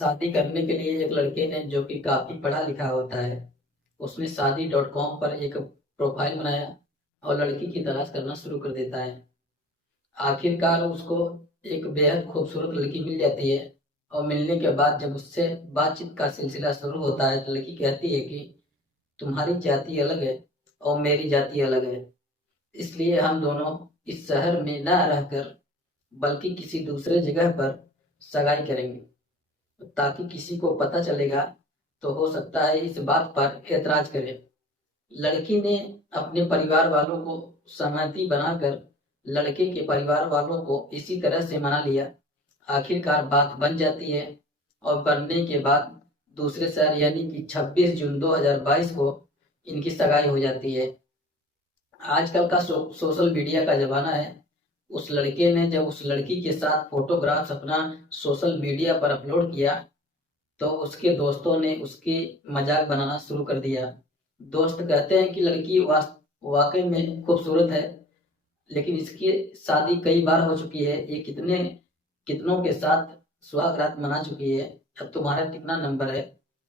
शादी करने के लिए एक लड़के ने, जो कि काफी पढ़ा लिखा होता है, उसने शादी.com पर एक प्रोफाइल बनाया और लड़की की तलाश करना शुरू कर देता है। आखिरकार उसको एक बेहद खूबसूरत लड़की मिल जाती है और मिलने के बाद जब उससे बातचीत का सिलसिला शुरू होता है तो लड़की कहती है कि तुम्हारी जाति अलग है और मेरी जाति अलग है, इसलिए हम दोनों इस शहर में न रहकर बल्कि किसी दूसरे जगह पर सगाई करेंगे, ताकि किसी को पता चलेगा तो हो सकता है इस बात पर ऐतराज करे। लड़की ने अपने परिवार वालों को सहमति बनाकर लड़के के परिवार वालों को इसी तरह से मना लिया। आखिरकार बात बन जाती है और बनने के बाद दूसरे शहर यानी कि 26 जून 2022 को इनकी सगाई हो जाती है। आजकल का सोशल मीडिया का जमाना है। उस लड़के ने जब उस लड़की के साथ फोटोग्राफ्स अपना सोशल मीडिया पर अपलोड किया तो उसके दोस्तों ने उसकी मजाक बनाना शुरू कर दिया। दोस्त कहते हैं कि लड़की वाकई में खूबसूरत है, लेकिन इसकी शादी कई बार हो चुकी है, ये कितने कितनों के साथ सुहागरात मना चुकी है, अब तुम्हारा कितना नंबर है।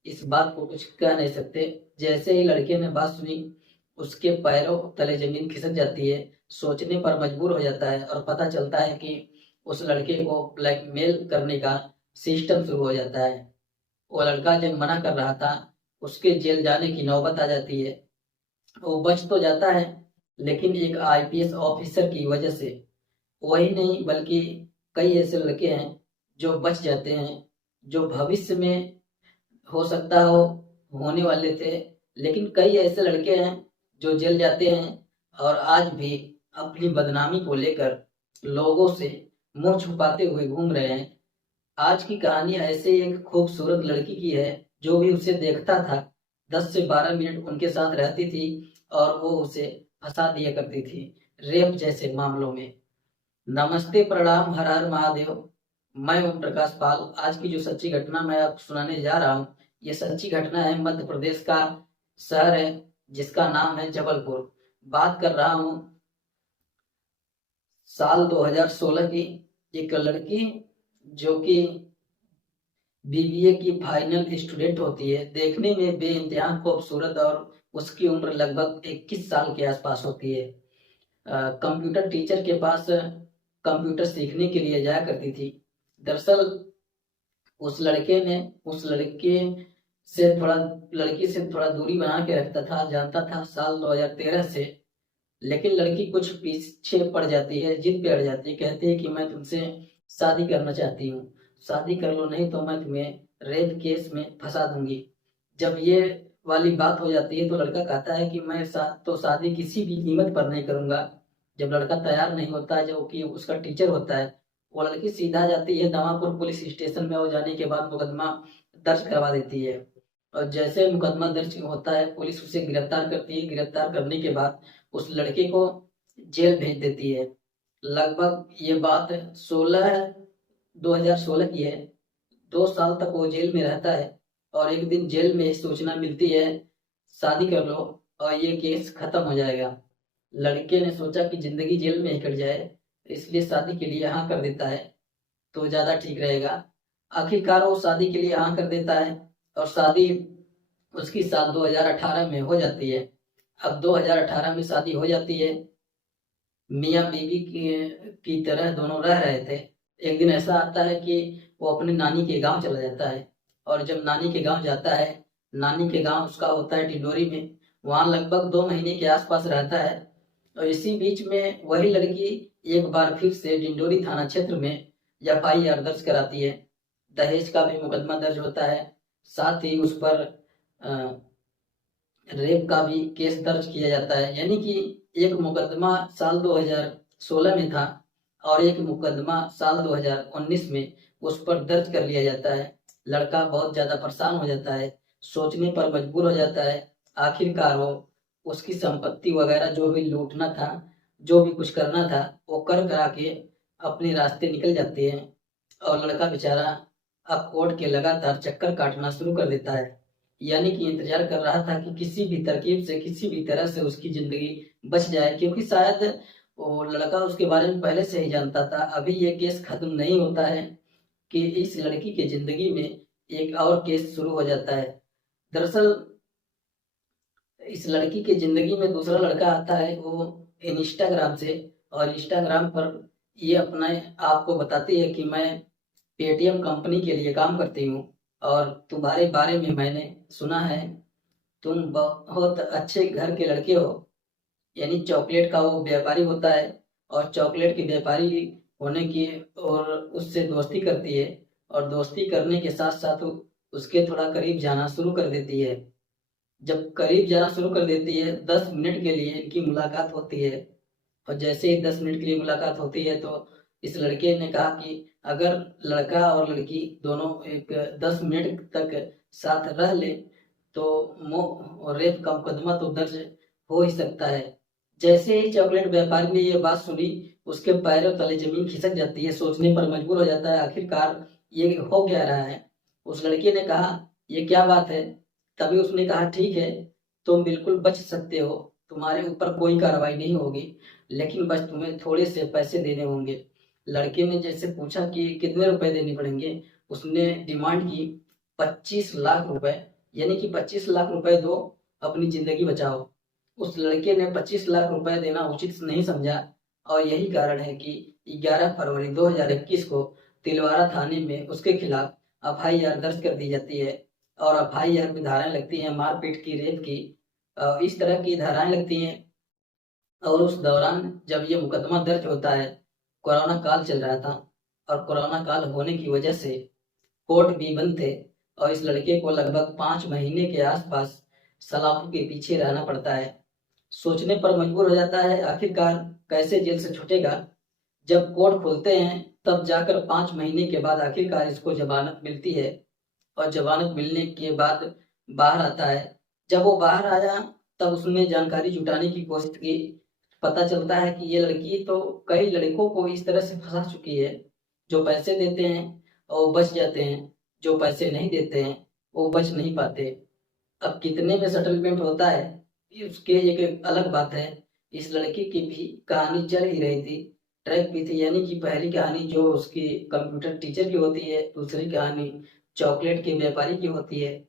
इस बात को कुछ कह नहीं सकते। जैसे ही लड़के ने बात सुनी, उसके पैरों तले जमीन खिसक जाती है, सोचने पर मजबूर हो जाता है और पता चलता है कि उस लड़के को ब्लैकमेल करने का सिस्टम शुरू हो जाता है। वो लड़का जब मना कर रहा था, उसके जेल जाने की नौबत आ जाती है। वो बच तो जाता है, लेकिन एक आईपीएस ऑफिसर की वजह से। वही नहीं बल्कि कई ऐसे लड़के हैं जो बच जाते हैं, जो भविष्य में हो सकता हो होने वाले थे, लेकिन कई ऐसे लड़के हैं जो जेल जाते हैं और आज भी अपनी बदनामी को लेकर लोगों से मुंह छुपाते हुए घूम रहे हैं। आज की कहानी ऐसे एक खूबसूरत लड़की की है, जो भी उसे देखता था 10 से 12 मिनट उनके साथ रहती थी और वो उसे फंसा दिया करती थी, रेप जैसे मामलों में। नमस्ते, प्रणाम, हर हर महादेव। मैं ओम प्रकाश पाल। आज की जो सच्ची घटना मैं आपको सुनाने जा रहा हूँ, ये सच्ची घटना है मध्य प्रदेश का शहर है जिसका नाम है जबलपुर। बात कर रहा हूँ साल 2016 की। एक लड़की जो कि बीबीए की फाइनल स्टूडेंट होती है, देखने में बेइंतहा खूबसूरत और उसकी उम्र लगभग 21 साल के आसपास होती है। कंप्यूटर टीचर के पास कंप्यूटर सीखने के लिए जाया करती थी। दरअसल उस लड़के ने उस लड़की से थोड़ा दूरी बना के रखता था, जानता था साल 2013 से। लेकिन लड़की कुछ पीछे पड़ जाती है, जिद पे अड़ जाती है, कहती है कि मैं तुमसे शादी करना चाहती हूँ, शादी कर लो नहीं तो मैं तुम्हें रेप केस में फंसा दूंगी। जब ये वाली बात हो जाती है तो लड़का कहता है कि मैं तो शादी किसी भी कीमत पर नहीं करूंगा। जब लड़का तैयार नहीं होता है, जो कि उसका टीचर होता है, वो लड़की सीधा जाती है दमापुर पुलिस स्टेशन में और जाने के बाद मुकदमा दर्ज करवा देती है। और जैसे मुकदमा दर्ज होता है, पुलिस उसे गिरफ्तार करती है। गिरफ्तार करने के बाद उस लड़के को जेल भेज देती है। लगभग ये बात 2016 की है। 2 साल तक वो जेल में रहता है और एक दिन जेल में सूचना मिलती है, शादी कर लो और ये केस खत्म हो जाएगा। लड़के ने सोचा कि जिंदगी जेल में ही कट जाए, इसलिए शादी के लिए हाँ कर देता है तो ज्यादा ठीक रहेगा। आखिरकार वो शादी के लिए हाँ कर देता है और शादी उसकी साल 2018 में हो जाती है। अब 2018 में शादी हो जाती है। मियाँ बीवी की तरह दोनों रह रहे थे। एक दिन ऐसा आता है कि वो अपने नानी के गांव चला जाता है और जब नानी के गांव जाता है, नानी के गांव उसका होता है डिंडोरी में। वहां लगभग 2 महीने के आसपास रहता है और इसी बीच में वही लड़की एक बार फिर से डिंडोरी थाना क्षेत्र में एफआईआर दर्ज कराती है। दहेज का भी मुकदमा दर्ज होता है, साथ ही उस पर रेप का भी केस दर्ज किया जाता है। यानी कि एक मुकदमा साल 2016 में था और एक मुकदमा साल 2019 में उस पर दर्ज कर लिया जाता है। लड़का बहुत ज्यादा परेशान हो जाता है, सोचने पर मजबूर हो जाता है। आखिरकार वो उसकी संपत्ति वगैरह जो भी लूटना था, जो भी कुछ करना था, वो कर करा के अपने रास्ते निकल जाते हैं और लड़का बेचारा अब कोर्ट के लगातार चक्कर काटना शुरू कर देता है। यानी कि इंतजार कर रहा था कि किसी भी तरकीब से, किसी भी तरह से उसकी जिंदगी बच जाए, क्योंकि शायद वो लड़का उसके बारे में पहले से ही जानता था। अभी ये केस खत्म नहीं होता है कि इस लड़की की जिंदगी में एक और केस शुरू हो जाता है। दरअसल इस लड़की की जिंदगी में दूसरा लड़का आता है, वो इंस्टाग्राम से, और इंस्टाग्राम पर ये अपने आप को बताती है कि मैं पेटीएम कंपनी के लिए काम करती हूँ और तुम्हारे बारे में मैंने सुना है, तुम बहुत अच्छे घर के लड़के हो। यानी चॉकलेट का वो व्यापारी होता है और चॉकलेट के व्यापारी होने की और उससे दोस्ती करती है, और दोस्ती करने के साथ साथ उसके थोड़ा करीब जाना शुरू कर देती है। जब करीब जाना शुरू कर देती है, 10 मिनट के लिए इनकी मुलाकात होती है, और जैसे ही 10 मिनट के लिए मुलाकात होती है तो इस लड़के ने कहा कि अगर लड़का और लड़की दोनों एक 10 मिनट तक साथ रह ले तो मोह और रेप का मुकदमा तो दर्ज हो ही सकता है। जैसे ही चॉकलेट व्यापारी ने ये बात सुनी, उसके पैरों तले जमीन खिसक जाती है, सोचने पर मजबूर हो जाता है आखिरकार ये हो क्या रहा है। उस लड़के ने कहा ये क्या बात है। तभी उसने कहा ठीक है, तुम बिल्कुल बच सकते हो, तुम्हारे ऊपर कोई कार्रवाई नहीं होगी, लेकिन बस तुम्हें थोड़े से पैसे देने होंगे। लड़के ने जैसे पूछा कि कितने रुपए देने पड़ेंगे, उसने डिमांड की 25 लाख रुपए, यानी कि 25 लाख रुपए दो, अपनी जिंदगी बचाओ। उस लड़के ने 25 लाख रुपए देना उचित नहीं समझा, और यही कारण है कि 11 फरवरी 2021 को तिलवारा थाने में उसके खिलाफ एफआईआर दर्ज कर दी जाती है, और एफआईआर में धाराएं लगती हैं मारपीट की, रेप की, इस तरह की धाराएं लगती हैं। और उस दौरान जब ये मुकदमा दर्ज होता है, कोरोना काल चल रहा था, और कोरोना काल होने की वजह से कोर्ट भी बंद थे, और इस लड़के को लगभग 5 महीने के आसपास सलाखों के पीछे रहना पड़ता है। सोचने पर मजबूर हो जाता है आखिरकार कैसे जेल से छूटेगा। जब कोर्ट खुलते हैं तब जाकर 5 महीने के बाद आखिरकार इसको जमानत मिलती है, और जमानत मिलने के बाद बाहर आता है। जब वो बाहर आया तब उसने जानकारी जुटाने की कोशिश की। पता चलता है कि ये लड़की तो कई लड़कों को इस तरह से फंसा चुकी है, जो पैसे देते हैं और वो बच जाते हैं, जो पैसे नहीं देते हैं वो बच नहीं पाते। अब कितने में सेटलमेंट होता है ये उसके एक अलग बात है। इस लड़की की भी कहानी चल ही रही थी, ट्रैक भी थी, यानी कि पहली कहानी जो उसकी कंप्यूटर टीचर की होती है, दूसरी कहानी चॉकलेट के व्यापारी की होती है,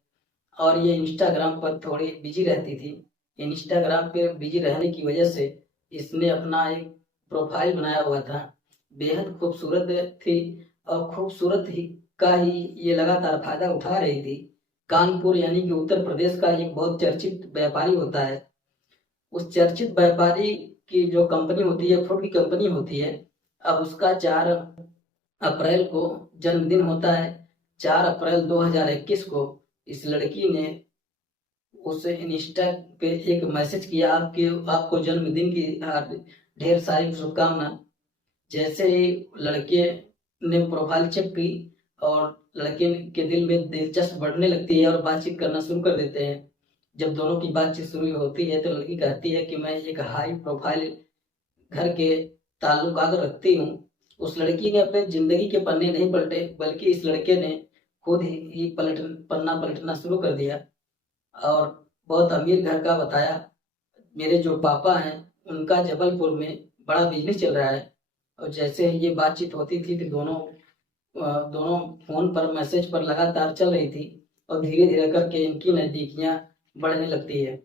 और ये इंस्टाग्राम पर थोड़ी बिजी रहती थी। इंस्टाग्राम पे बिजी रहने की वजह से इसने अपना एक प्रोफाइल बनाया हुआ था, बेहद खूबसूरत थी, और खूबसूरत ही का ही ये लगातार फायदा उठा रही थी। कानपुर यानी कि उत्तर प्रदेश का एक बहुत चर्चित व्यापारी होता है। उस चर्चित व्यापारी की जो कंपनी होती है, फ्रूट की कंपनी होती है, अब उसका 4 अप्रैल को जन्मदिन होता है। 4 अप्रैल 2021 को इस लड़की ने उस इंस्टा पे एक मैसेज किया, आपको जन्मदिन की ढेर सारी शुभकामना। जैसे ही लड़के ने प्रोफाइल चेक की, और लड़के के दिल में दिलचस्प बढ़ने लगती है और बातचीत करना शुरू कर देते हैं। जब दोनों की बातचीत शुरू होती है तो लड़की कहती है कि मैं एक हाई प्रोफाइल घर के ताल्लुकात रखती हूँ। उस लड़की ने अपने जिंदगी के पन्ने नहीं पलटे, बल्कि इस लड़के ने खुद ही पन्ना पलटना शुरू कर दिया, और बहुत अमीर घर का बताया। मेरे जो पापा हैं उनका जबलपुर में बड़ा बिजनेस चल रहा है। और जैसे ही ये बातचीत होती थी तो दोनों फोन पर मैसेज पर लगातार चल रही थी, और धीरे धीरे करके इनकी नजदीकियां बढ़ने लगती है।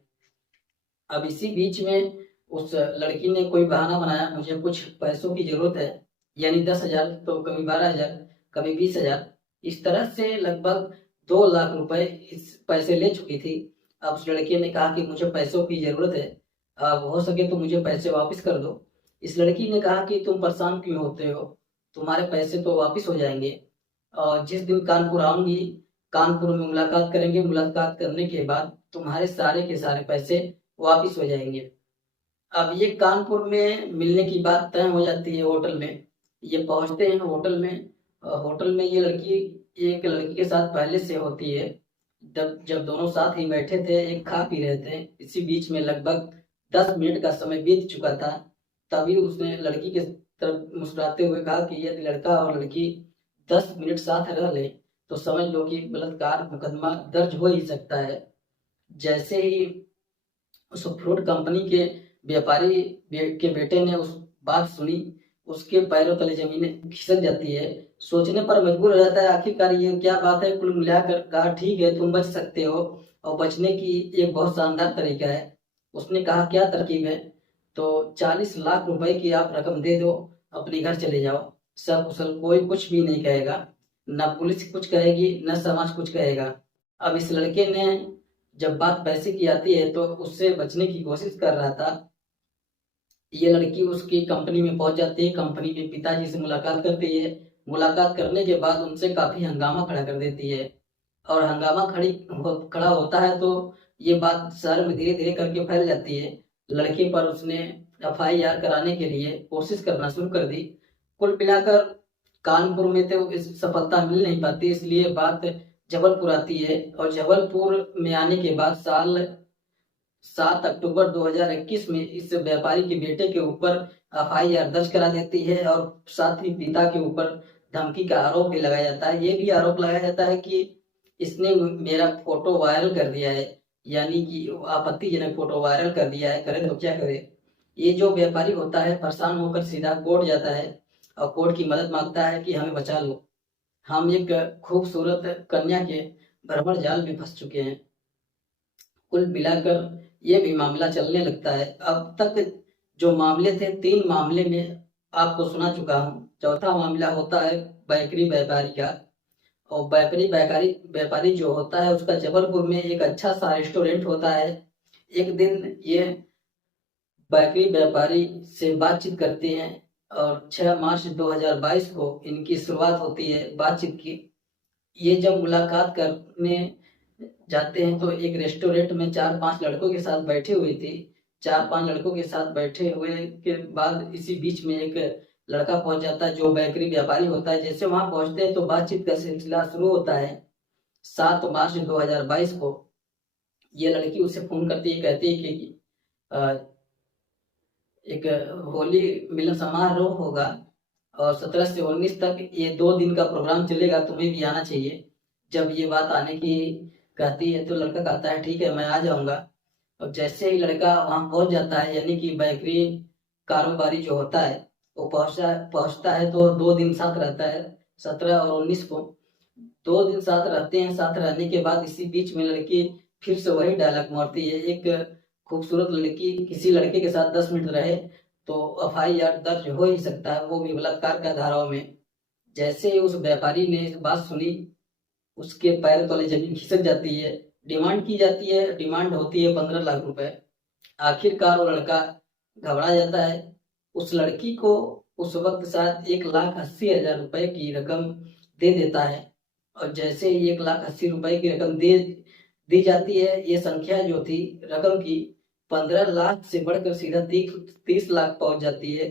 अब इसी बीच में उस लड़की ने कोई बहाना बनाया, मुझे कुछ पैसों की जरूरत है, यानी 10,000, तो कभी 12,000, कभी 20,000, इस तरह से लगभग 2 लाख रुपए इस पैसे ले चुकी थी। अब उस लड़के ने कहा कि मुझे पैसों की जरूरत है, अब हो सके तो मुझे पैसे वापस कर दो। इस लड़की ने कहा कि तुम परेशान क्यों होते हो, तुम्हारे पैसे तो वापस हो जाएंगे, और जिस दिन कानपुर आऊंगी, कानपुर में मुलाकात करेंगे, मुलाकात करने के बाद तुम्हारे सारे के सारे पैसे वापस हो जाएंगे। अब ये कानपुर में मिलने की बात तय हो जाती है होटल में। ये पहुंचते हैं होटल में। होटल में ये लड़की एक लड़की के साथ पहले से होती है। जब जब दोनों साथ ही बैठे थे, एक खा पी रहे थे, इसी बीच में लगभग 10 मिनट का समय बीत चुका था। तभी उसने लड़की के तरफ मुस्कुराते हुए कहा कि यदि लड़का और लड़की 10 मिनट साथ रह ले तो समझ लो कि बलात्कार मुकदमा दर्ज हो ही सकता है। जैसे ही उस फ्रूट कंपनी के व्यापारी के बेटे ने उस बात सुनी, उसके पैरों तले जमीन खिसक जाती है। सोचने पर मजबूर हो जाता है, आखिरकार ये क्या बात है। कुल मिलाकर कहा ठीक है तुम बच सकते हो, और बचने की एक बहुत शानदार तरीका है। उसने कहा क्या तरकीब है? तो 40 लाख रुपए की आप रकम दे दो, अपने घर चले जाओ, सब कुशल, कोई कुछ भी नहीं कहेगा, न पुलिस कुछ कहेगी न समाज कुछ कहेगा। अब इस लड़के ने जब बात पैसे की आती है तो उससे बचने की कोशिश कर रहा था। ये लड़की उसकी कंपनी में पहुंच जाती है, कंपनी में पिताजी से मुलाकात करती है। मुलाकात करने के बाद उनसे काफी हंगामा खड़ा कर देती है, और हंगामा खड़ा होता है तो ये बात शहर में धीरे धीरे करके फैल जाती है। लड़के पर उसने FIR कराने के लिए कोशिश करना शुरू कर दी। कुल मिलाकर कानपुर में तो इस सफलता मिल नहीं पाती, इसलिए बात जबलपुर आती है, और जबलपुर में आने के बाद साल 7 अक्टूबर 2021 में इस व्यापारी के बेटे के ऊपर FIR दर्ज करा देती है, और साथ ही पिता के ऊपर धमकी का आरोप भी लगाया जाता है। ये भी आरोप लगाया जाता है कि इसने मेरा फोटो वायरल कर दिया है, यानी कि आपत्तिजनक फोटो वायरल कर दिया है, करे तो क्या करे। ये जो व्यापारी होता है परेशान होकर सीधा कोर्ट जाता है, और कोर्ट की मदद मांगता है कि हमें बचा लो, हम एक खूबसूरत कन्या के भ्रमण जाल में फंस चुके हैं। कुल मिलाकर ये भी मामला चलने लगता है। अब तक जो मामले थे 3 मामले में आपको सुना चुका हूँ। चौथा मामला होता है बेकरी व्यापारी का, और बेकरी व्यापारी व्यापारी जो होता है उसका जबलपुर में एक अच्छा सा रेस्टोरेंट होता है। एक दिन ये बेकरी व्यापारी से बातचीत करते हैं, और 6 मार्च 2022 को इनकी शुरुआत होती है बातचीत की। ये जब मुलाकात करने जाते हैं तो एक रेस्टोरेंट में 4-5 लड़कों के साथ बैठे हुए थे। 4-5 लड़कों के साथ बैठे हुए के बाद इसी बीच में एक लड़का पहुंच जाता है जो बेकरी व्यापारी होता है। जैसे वहां पहुंचते हैं तो बातचीत का सिलसिला शुरू होता है। 7 मार्च 2022 को ये लड़की उसे फोन करती है, कहती है कि एक होली मिलन समारोह होगा, और 17 से 19 तक ये 2 दिन का प्रोग्राम चलेगा, तुम्हें भी आना चाहिए। जब ये बात आने की कहती है तो लड़का कहता है ठीक है मैं आ जाऊंगा। और जैसे ही लड़का वहां पहुंच जाता है, यानी कि बेकरी कारोबारी जो होता है वो पहुंचता है तो 2 दिन साथ रहता है, 17 और 19 को 2 दिन साथ रहते हैं। साथ रहने के बाद इसी बीच में लड़की फिर से वही डायलॉग मारती है। एक खूबसूरत लड़की किसी लड़के के साथ 10 मिनट रहे तो FIR दर्ज हो ही सकता है, वो भी बलात्कार का धाराओं में। जैसे ही उस व्यापारी ने इस बात सुनी, उसके पैर तले जमीन खिसक जाती है। डिमांड की जाती है, डिमांड होती है 15 लाख रुपए। आखिरकार वो लड़का घबरा जाता है। उस लड़की को उस वक्त शायद 1,80,000 रुपए की रकम दे देता है, और जैसे ही 1,80,000 रुपए की रकम दे दी जाती है, ये संख्या जो थी रकम की 15 लाख से बढ़कर सीधा 30 लाख पहुंच जाती है।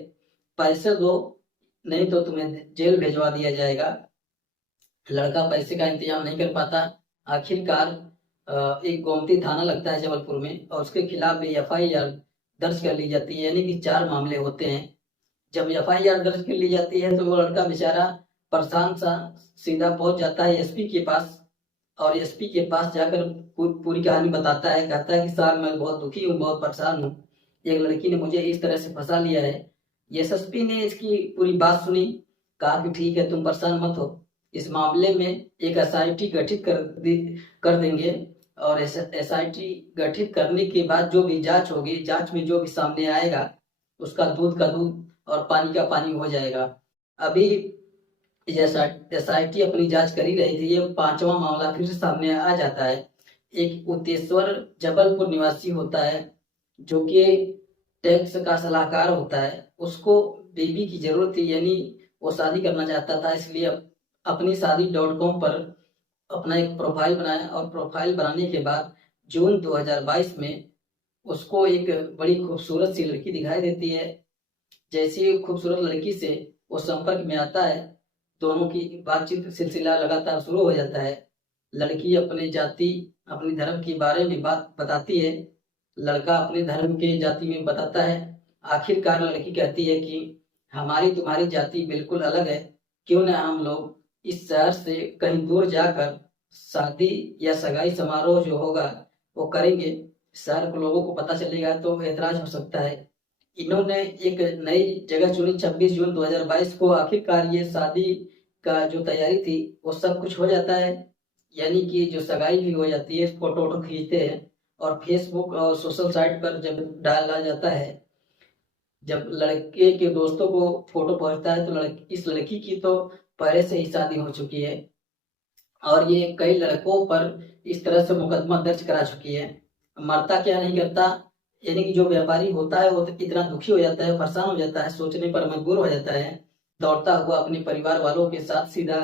पैसे दो, नहीं तो तुम्हें जेल भेजवा दिया जाएगा। लड़का पैसे का इंतजाम नहीं कर पाता। आखिरकार एक गोमती थाना लगता है जबलपुर में, और उसके खिलाफ भी FIR दर्ज कर ली जाती है, यानी कि 4 मामले होते हैं। जब FIR दर्ज कर ली जाती है तो वो लड़का बेचारा परेशान सा सीधा पहुंच जाता है SP के पास, और SP के पास जाकर पूरी कहानी बताता है। कहता है कि सर मैं बहुत दुखी हूँ, बहुत परेशान हूँ, एक लड़की ने मुझे इस तरह से फंसा लिया है। SSP ने इसकी पूरी बात सुनी, कहा कि ठीक है तुम परेशान मत हो, इस मामले में एक SIT गठित कर देंगे, और SIT गठित करने के बाद जो भी जांच होगी, जांच में जो भी सामने आएगा उसका दूध का दूध और पानी का पानी हो जाएगा। अभी SIT अपनी जांच कर ही रही थी, ये 5वां मामला फिर से सामने आ जाता है। एक उतेश्वर जबलपुर निवासी होता है जो कि टैक्स का सलाहकार होता है। उसको बीबी की जरूरत थी, यानी वो शादी करना चाहता था, इसलिए अपनी शादी.com पर अपना एक प्रोफाइल बनाया, और प्रोफाइल बनाने के बाद जून 2022 में उसको एक बड़ी खूबसूरत सी लड़की दिखाई देती है। जैसी खूबसूरत लड़की से वो संपर्क में आता है, दोनों की बातचीत सिलसिला लगातार शुरू हो जाता है। लड़की अपने जाति अपने धर्म के बारे में बात बताती है, लड़का अपने धर्म के जाति में बताता है। आखिरकार लड़की कहती है कि हमारी तुम्हारी जाति बिल्कुल अलग है, क्यों ना हम लोग इस शहर से कहीं दूर जाकर शादी या सगाई समारोह जो होगा वो करेंगे, शहर के लोगों को पता चलेगा तो ऐतराज हो सकता है। इन्होंने एक नई जगह चुनी। 26 जून 2022 को आखिरकार ये शादी का जो तैयारी थी वो सब कुछ हो जाता है, यानी कि जो सगाई भी हो जाती है, फोटो वोटो खींचते हैं और फेसबुक और सोशल साइट पर जब डाला जाता है, जब लड़के के दोस्तों को फोटो पहुंचता है तो इस लड़की की तो पहले से ही शादी हो चुकी है और ये कई लड़कों पर इस तरह से मुकदमा दर्ज करा चुकी है। मरता क्या नहीं करता, यानी कि जो व्यापारी होता है वो तो इतना दुखी हो जाता है, परेशान हो जाता है, सोचने पर मजबूर हो जाता है, दौड़ता हुआ अपने परिवार वालों के साथ सीधा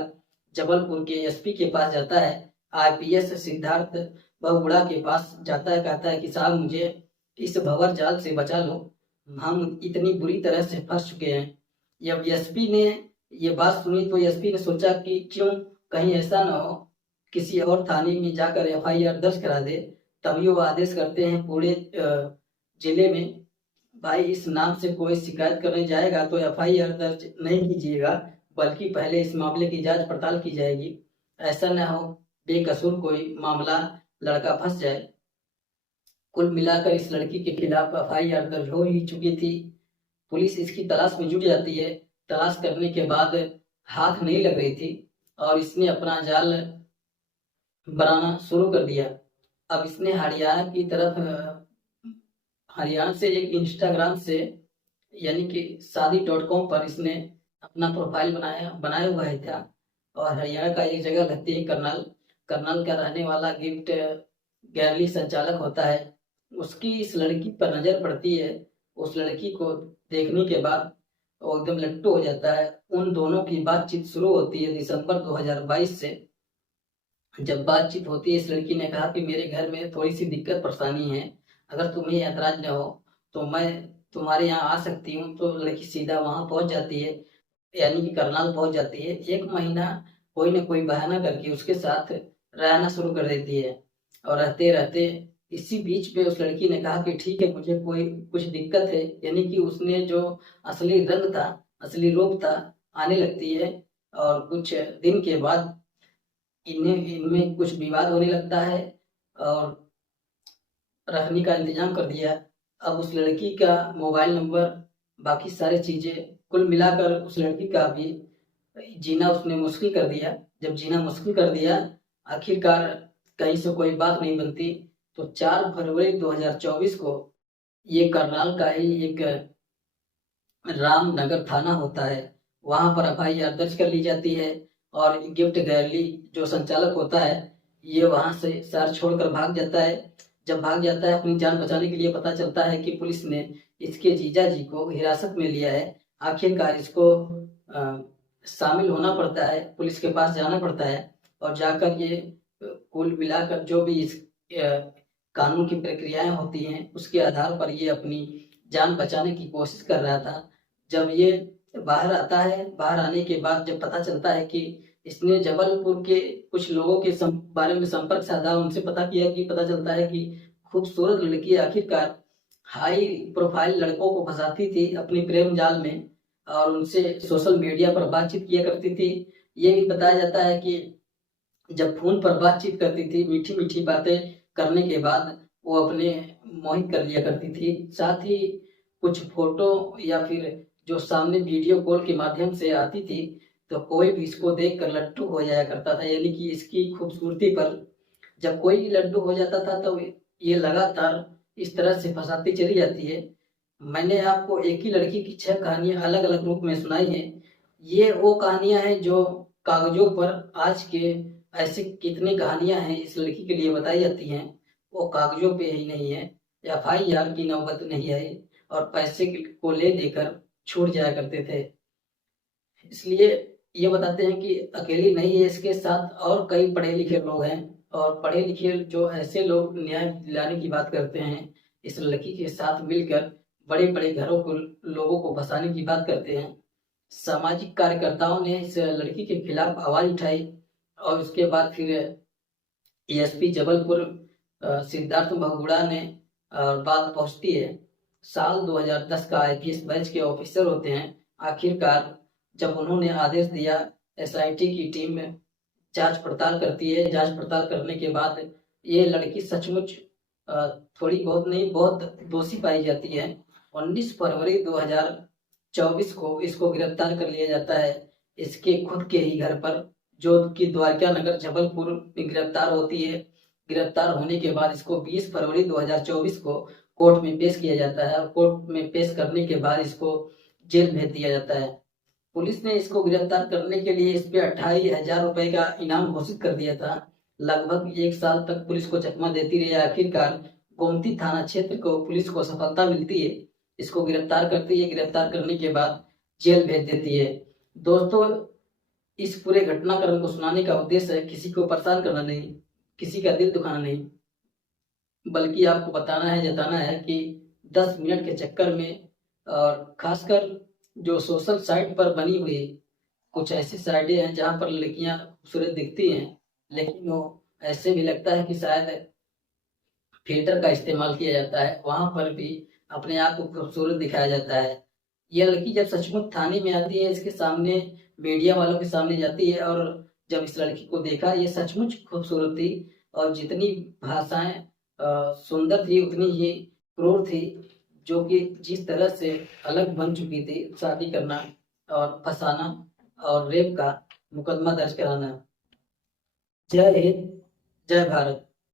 जबलपुर के एसपी के पास जाता है। आईपीएस सिद्धार्थ बहुगुड़ा के पास जाता है, कहता है कि साहब मुझे इस भंवर जाल से बचा लो, हम इतनी बुरी तरह से फंस चुके हैं। जब एसपी ने ये बात सुनी तो एसपी ने सोचा कि क्यों कहीं ऐसा ना हो किसी और थाने में जाकर एफआईआर दर्ज करा दे। तभी वो आदेश करते हैं पूरे जिले में, भाई इस नाम से कोई शिकायत करने जाएगा तो एफआईआर दर्ज नहीं कीजिएगा, बल्कि पहले इस मामले की जांच पड़ताल की जाएगी, ऐसा न हो बेकसूर कोई मामला लड़का फंस जाए। कुल मिलाकर इस लड़की के खिलाफ एफआईआर दर्ज हो ही चुकी थी। पुलिस इसकी तलाश में जुट जाती है। तलाश करने के बाद हाथ नहीं लग रही थी और इसने अपना जाल बनाना शुरू कर दिया। अब इसने हरियाणा की तरफ हरियाणा से एक इंस्टाग्राम से यानी कि शादी.com पर इसने अपना प्रोफाइल बनाया हुआ है था और हरियाणा का एक जगह लगती है करनाल का रहने वाला गिफ्ट गैलरी संचालक होता है, उसकी इस लड़की पर नजर पड़ती है। उस लड़की को देखने के बाद वो एकदम लट्टू हो जाता है। उन दोनों की बातचीत शुरू होती है दिसंबर 2022 से। जब बातचीत होती है इस लड़की ने कहा कि मेरे घर में थोड़ी सी दिक्कत परेशानी है, अगर तुम्हें ऐतराज न हो तो मैं तुम्हारे यहाँ आ सकती हूँ। तो लड़की सीधा वहां पहुंच जाती है, यानी कि करनाल पहुंच जाती है। 1 महीना कोई न कोई बहाना करके उसके साथ रहना शुरू कर देती है और रहते रहते इसी बीच में उस लड़की ने कहा कि ठीक है मुझे कोई कुछ दिक्कत है, यानी कि उसने जो असली रंग था, असली रूप था, आने लगती है और कुछ दिन के बाद इनमें कुछ विवाद होने लगता है और रखने का इंतजाम कर दिया। अब उस लड़की का मोबाइल नंबर, बाकी सारी चीजें, कुल मिलाकर उस लड़की का भी जीना उसने मुश्किल कर दिया। जब जीना मुश्किल कर दिया, आखिरकार कहीं से कोई बात नहीं बनती, तो 4 फरवरी 2024 को ये करनाल का ही एक रामनगर थाना होता है, वहां पर एफआईआर दर्ज कर ली जाती है और गिफ्ट गैलरी जो संचालक होता है ये वहां से शहर छोड़कर भाग जाता है। जब भाग जाता है अपनी जान बचाने के लिए, पता चलता है कि पुलिस ने इसके जीजा जी को हिरासत में लिया है। आखिरकार इसको शामिल होना पड़ता है, पुलिस के पास जाना पड़ता है और जाकर ये कुल मिलाकर जो भी इस कानून की प्रक्रियाएं होती हैं उसके आधार पर ये अपनी जान बचाने की कोशिश कर रहा था। जब ये बाहर आता है, बाहर आने के बाद जब पता चलता है कि इसने जबलपुर के कुछ लोगों के बारे में संपर्क साधा, उनसे पता किया कि पता चलता है कि खूबसूरत लड़की आखिरकार हाई प्रोफाइल लड़कों को फंसाती थी अपनी प्रेम जाल में और उनसे सोशल मीडिया पर बातचीत किया करती थी। ये भी बताया जाता है कि जब फोन पर बातचीत करती थी, मीठी मीठी बातें करने के बाद वो अपने मोहित कर लिया करती थी। साथ ही कुछ फोटो या फिर जो सामने वीडियो कॉल के माध्यम से आती थी तो कोई भी इसको देखकर लट्टू हो जाया करता था, यानी कि इसकी खूबसूरती पर जब कोई लड्डू हो जाता था तो ये लगातार इस तरह से फंसाती चली जाती है। मैंने आपको एक ही लड़की की 6 कहानियां अलग अलग रूप में सुनाई हैं। ये वो कहानियां हैं जो कागजों पर आज के ऐसी कितनी कहानियां हैं इस लड़की के लिए बताई जाती हैं, वो कागजों पे ही नहीं है, एफआईआर की नौबत नहीं आई और पैसे को ले देकर छूट जाया करते थे। इसलिए ये बताते हैं कि अकेली नहीं है, इसके साथ और कई पढ़े लिखे लोग हैं और पढ़े लिखे जो ऐसे लोग न्याय दिलाने की बात करते हैं, इस लड़की के साथ मिलकर बड़े बड़े घरों को लोगों को बसाने की बात करते हैं। सामाजिक कार्यकर्ताओं ने इस लड़की के खिलाफ आवाज उठाई और उसके बाद फिर एएसपी जबलपुर सिद्धार्थ बहुगुड़ा ने बात पहुंचती है। साल 2010 का आईपीएस बैच के ऑफिसर होते हैं। आखिरकार जब उन्होंने आदेश दिया, एसआईटी की टीम जांच पड़ताल करती है। जांच पड़ताल करने के बाद ये लड़की सचमुच थोड़ी बहुत नहीं, बहुत दोषी पाई जाती है। 19 फरवरी 2024 को इसको गिरफ्तार कर लिया जाता है। इसके खुद के ही घर पर, जो कि द्वारका नगर जबलपुर में गिरफ्तार होती है। गिरफ्तार होने के बाद इसको 20 फरवरी 2024 को कोर्ट में पेश किया जाता है और कोर्ट में पेश करने के बाद इसको जेल भेज दिया जाता है। पुलिस ने इसको गिरफ्तार करने के लिए इस पे 28,000 रुपए का इनाम घोषित कर दिया था। लगभग 1 साल तक पुलिस को चकमा देती रही। आखिरकार गोमती थाना क्षेत्र को पुलिस को सफलता मिलती है, इसको गिरफ्तार करती है। गिरफ्तार करने के बाद जेल भेज देती है। दोस्तों, इस पूरे घटनाक्रम को सुनाने का उद्देश्य है किसी को परेशान करना नहीं, किसी का दिल दुखाना नहीं, बल्कि आपको बताना है, जताना है कि 10 मिनट के चक्कर में, और खासकर जो सोशल साइट पर बनी हुई कुछ ऐसी साइटें हैं जहां पर लड़कियां खूबसूरत दिखती हैं, लेकिन वो ऐसे भी लगता है कि शायद फिल्टर का इस्तेमाल किया जाता है, वहां पर भी अपने आप को खूबसूरत दिखाया जाता है। यह लड़की जब सचमुच थाने में आती है, इसके सामने मीडिया वालों के सामने जाती है, और जब इस लड़की को देखा, ये सचमुच खूबसूरत थी, और जितनी भाषाएं सुंदर थी उतनी ही क्रूर थी, जो कि जिस तरह से अलग बन चुकी थी, शादी करना और फंसाना और रेप का मुकदमा दर्ज कराना। जय हिंद, जय भारत।